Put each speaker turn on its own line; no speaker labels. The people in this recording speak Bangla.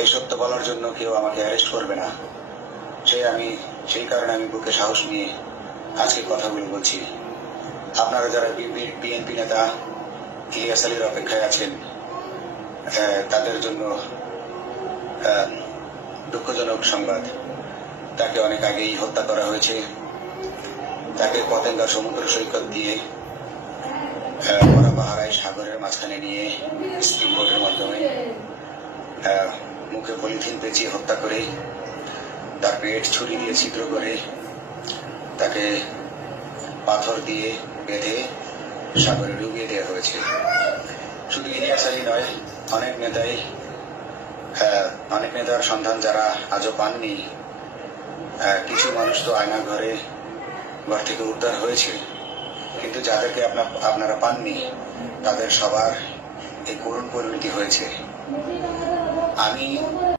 এই সত্য বলার জন্য কেউ আমাকে অ্যারেস্ট করবে না সে আমি সেই কারণে আমি বুকে সাহস নিয়ে আজকে কথাগুলো বলছি আপনারা যারা বিএনপি নেতা ইলিয়াস আলীর অপেক্ষায় আছেন তাদের জন্য দুঃখজনক সংবাদ তাকে অনেক আগেই হত্যা করা হয়েছে তাকে পতেঙ্গা সমুদ্র সৈকত দিয়ে পাহারায় সাগরের মাঝখানে নিয়ে বোর্ডের মধ্যে মুখে পলিথিন পেঁচিয়ে হত্যা করে তার পেট ছুরি দিয়ে ছিদ্র করে তাকে পাথর দিয়ে বেঁধে সাগরে ডুবিয়ে দেওয়া হয়েছে শুধু ইলিয়াস আলী নয় অনেক নেতাই হ্যাঁ অনেক নেতার সন্ধান যারা আজও পাননি হ্যাঁ, কিছু মানুষ তো আয়না ঘরে ঘর থেকে উদ্ধার হয়েছে কিন্তু যাদেরকে আপনা আপনারা পাননি তাদের সবার এই করুণ পরিণতি হয়েছে আমি